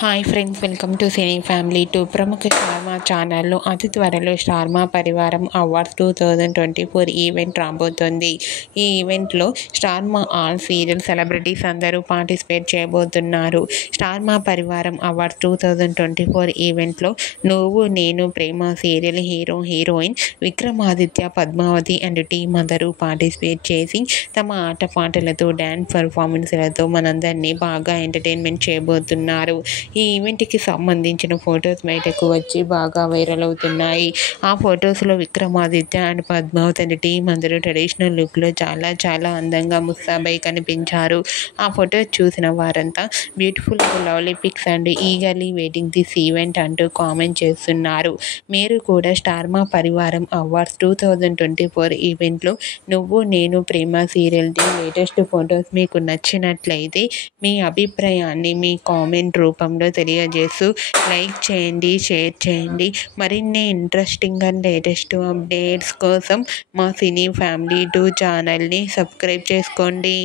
Hi friends, welcome to cine family 2. ప్రముఖ star మా ఛానల్లో అతి త్వరలో star Maa Parivaram awards 2024 event రాబోతుంది. ఈ ఈవెంట్లో Star Maa all serial celebrities అందరూ పార్టిసిపేట్ చేయబోతున్నారు. స్టార్ మా పరివారం అవార్డ్స్ 2024 ఈవెంట్లో Nuvvu Nenu Prema serial hero heroine Vikramaditya, Padmavathi and team అందరూ పార్టిసిపేట్ చేసి తమ ఆటపాటలతో డ్యాన్స్ పర్ఫార్మెన్స్లతో మనందరినీ బాగా ఎంటర్టైన్మెంట్ చేయబోతున్నారు. ఈ ఈవెంట్కి సంబంధించిన ఫొటోస్ బయటకు వచ్చి బాగా వైరల్ అవుతున్నాయి. ఆ ఫొటోస్లో Vikramaditya and Padmavathi and team అందరూ ట్రెడిషనల్ లుక్లో చాలా అందంగా ముస్తాబై కనిపించారు. ఆ ఫొటోస్ చూసిన వారంతా beautiful lovely pics and eagerly waiting this event అంటూ కామెంట్ చేస్తున్నారు. మీరు కూడా స్టార్ మా పరివారం అవార్డ్స్ 2024 ఈవెంట్లో Nuvvu Nenu Prema serial latest photos మీకు నచ్చినట్లయితే మీ అభిప్రాయాన్ని మీ కామెంట్ రూపంలో తెలియజేస్తూ లైక్ చేయండి, షేర్ చేయండి. మరిన్ని ఇంట్రెస్టింగ్ అండ్ లేటెస్ట్ అప్డేట్స్ కోసం మా సినీ ఫ్యామిలీ 2 ఛానల్ని సబ్స్క్రైబ్ చేసుకోండి.